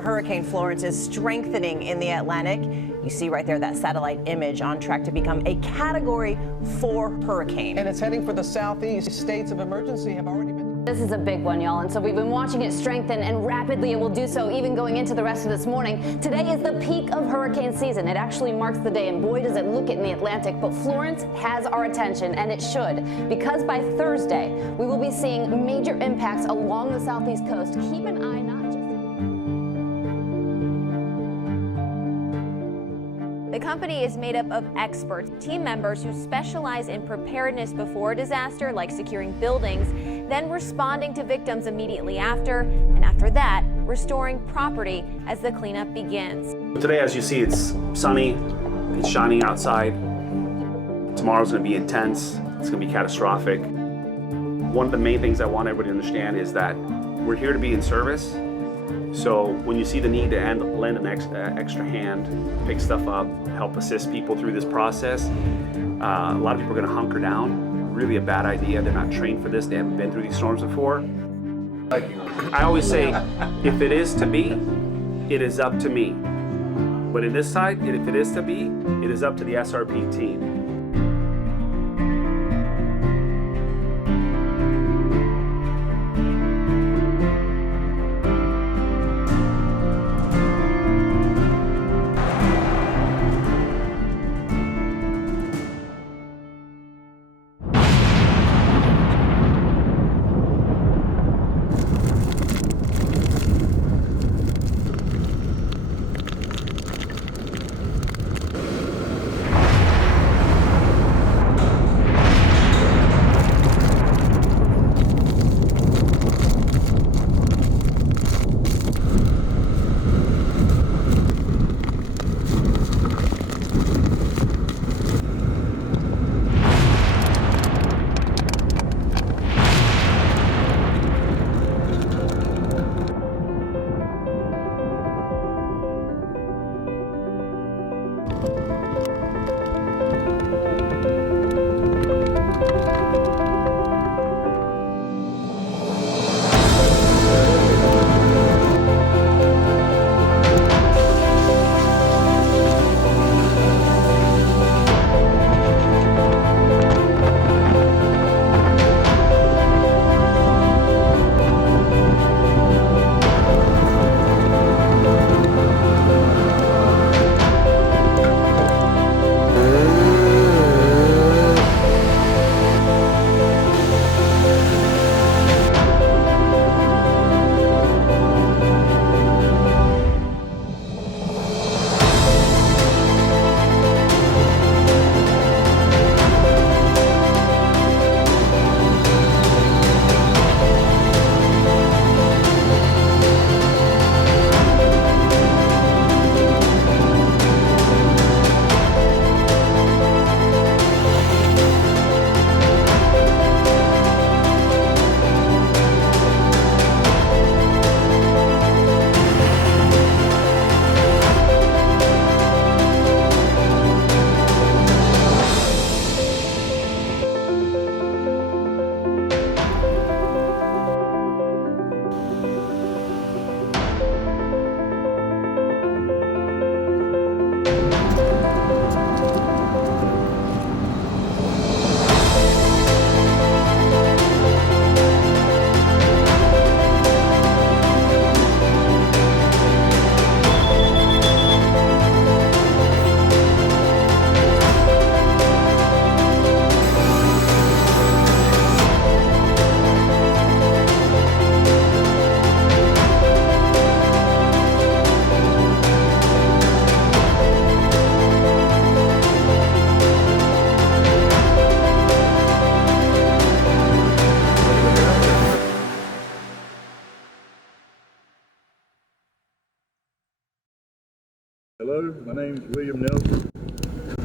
Hurricane Florence is strengthening in the Atlantic. You see right there that satellite image on track to become a Category 4 hurricane. And it's heading for the southeast. States of emergency have already been... This is a big one, y'all, and so we've been watching it strengthen, and rapidly it will do so even going into the rest of this morning. Today is the peak of hurricane season. It actually marks the day, and boy, does it look it in the Atlantic. But Florence has our attention, and it should, because by Thursday, we will be seeing major impacts along the southeast coast. Keep an eye not just... The company is made up of experts, team members who specialize in preparedness before disaster, like securing buildings, then responding to victims immediately after, and after that, restoring property as the cleanup begins. Today, as you see, it's sunny, it's shining outside. Tomorrow's going to be intense, it's going to be catastrophic. One of the main things I want everybody to understand is that we're here to be in service. So when you see the need to lend an extra hand, pick stuff up, help assist people through this process, a lot of people are going to hunker down. Really a bad idea. They're not trained for this. They haven't been through these storms before. I always say, if it is to be, it is up to me. But in this side, if it is to be, it is up to the SRP team. Hello, my name is William Nelson.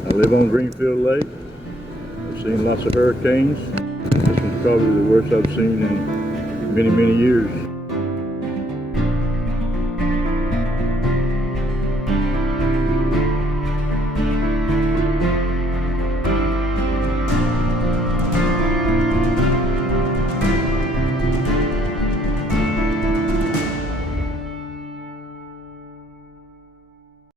I live on Greenfield Lake. I've seen lots of hurricanes. This one's probably the worst I've seen in many, many years.